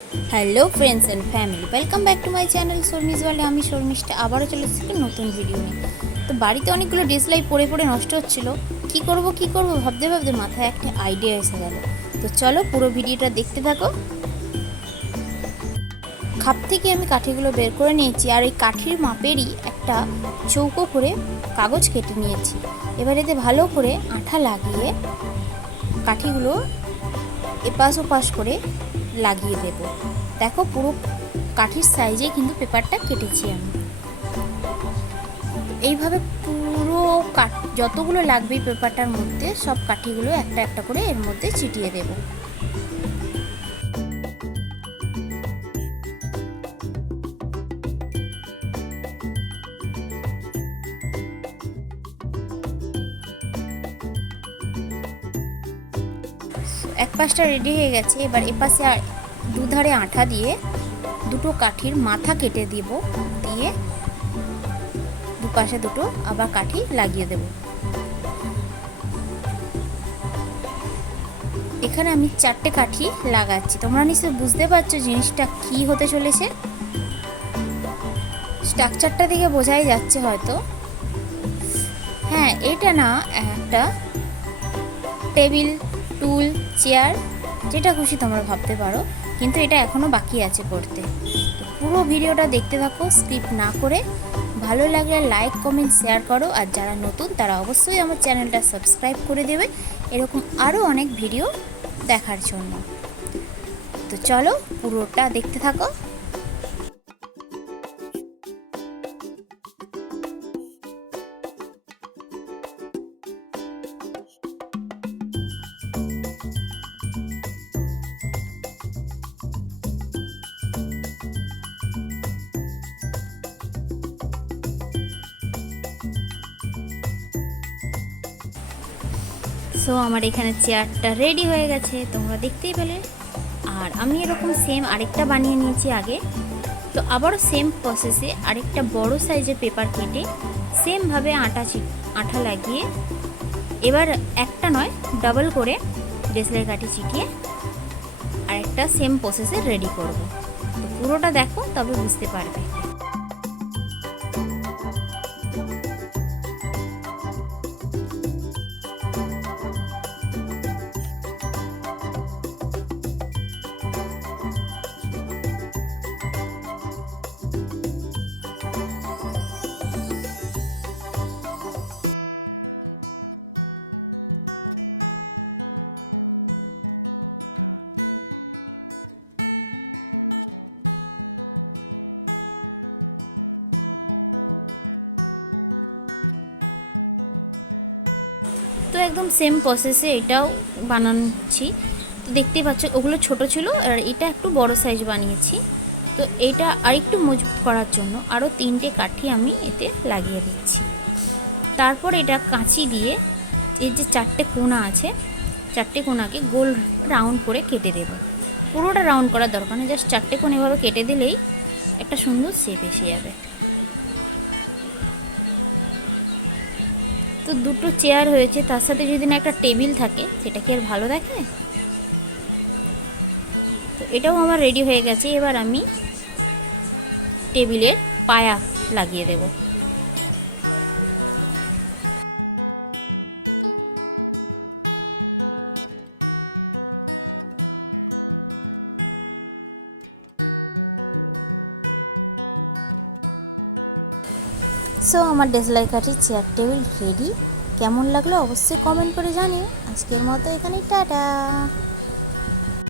Hello friends and family, welcome back to my channel Sharmi's world. আমি শর্মিষ্ঠা আবারও চলে এসেছি নতুন ভিডিও নিয়ে। তো বাড়িতে অনেকগুলো ডেসলাই পড়ে পড়ে নষ্ট হচ্ছিলো, কি করব ভাবতে ভাবতে মাথায় একটা আইডিয়া এসে গেল। তো চলো পুরো ভিডিওটা দেখতে থাকো। খাপ থেকে আমি কাঠিগুলো বের করে নিয়েছি, আর এই কাঠির মাপেরই একটা চৌকো করে কাগজ কেটে নিয়েছি। এবার এতে ভালো করে আঠা লাগিয়ে কাঠিগুলো এপাশ ওপাশ করে লাগিয়ে দেব। দেখো পুরো কাঠির সাইজে কিন্তু পেপারটা কেটেছি আমি। এইভাবে পুরো যতগুলো লাগবে পেপারটার মধ্যে সব কাঠিগুলো একটা একটা করে এর মধ্যে ছিটিয়ে দেব। এক পাশটা রেডি হয়ে গেছে। এবার এপাশে দুধারে আঠা দিয়ে দুটো কাঠির মাথা কেটে দিব, দিয়ে দুপাশে দুটো আবার কাঠি লাগিয়ে দেব। এখানে আমি 4টে কাঠি লাগাচ্ছি। তোমরা নিশ্চয়ই বুঝতে পারছো জিনিসটা কি হতে চলেছে। স্ট্রাকচারটা দেখে বোঝাই যাচ্ছে হয়তো। হ্যাঁ, এটা না একটা টেবিল, টুল, চেয়ার, যেটা খুশি তোমরা ভাবতে পারো, কিন্তু এটা এখনও বাকি আছে করতে। তো পুরো ভিডিওটা দেখতে থাকো স্কিপ না করে। ভালো লাগলে লাইক, কমেন্ট, শেয়ার করো। আর যারা নতুন তারা অবশ্যই আমার চ্যানেলটা সাবস্ক্রাইব করে দেবে এরকম আরও অনেক ভিডিও দেখার জন্য। তো চলো পুরোটা দেখতে থাকো। সো আমার এখানে চেয়ারটা রেডি হয়ে গেছে, তোমরা দেখতেই পেলে। আর আমি এরকম সেম আরেকটা বানিয়ে নিয়েছি আগে। তো আবারও সেম প্রসেসে আরেকটা বড় সাইজের পেপার কেটে সেমভাবে আঠা লাগিয়ে এবার একটা নয় ডাবল করে ডেসলাই কাঠি চিটিয়ে আরেকটা সেম প্রসেসে রেডি করব। তো পুরোটা দেখো তবে বুঝতে পারবে। তো একদম সেম প্রসেসে এটাও বানাচ্ছি। তো দেখতেই পাচ্ছ ওগুলো ছোট ছিল, আর এটা একটু বড় সাইজ বানিয়েছি। তো এটা আরেকটু মজবুত করার জন্য আরও 3টে কাঠি আমি এতে লাগিয়ে দিচ্ছি। তারপর এটা কাঁচি দিয়ে এর যে 4টে কোণা আছে, 4টে কোণাকে গোল রাউন্ড করে কেটে দেব। পুরোটা রাউন্ড করার দরকার নেই, জাস্ট 4টে কোণ এভাবে কেটে দিলেই একটা সুন্দর শেপ এসে যাবে। তো দুটো চেয়ার হয়েছে, তার সাথে যদি না একটা টেবিল থাকে সেটা কি আর ভালো দেখে। তো এটাও আমার রেডি হয়ে গেছে। এবার আমি টেবিলের পায়া লাগিয়ে দেব। সো আমার ডেসলাই কাঠের চেয়ার টেবিল রেডি। কেমন লাগলো অবশ্যই কমেন্ট করে জানিও। আজকের মতো এখানেই টাটা।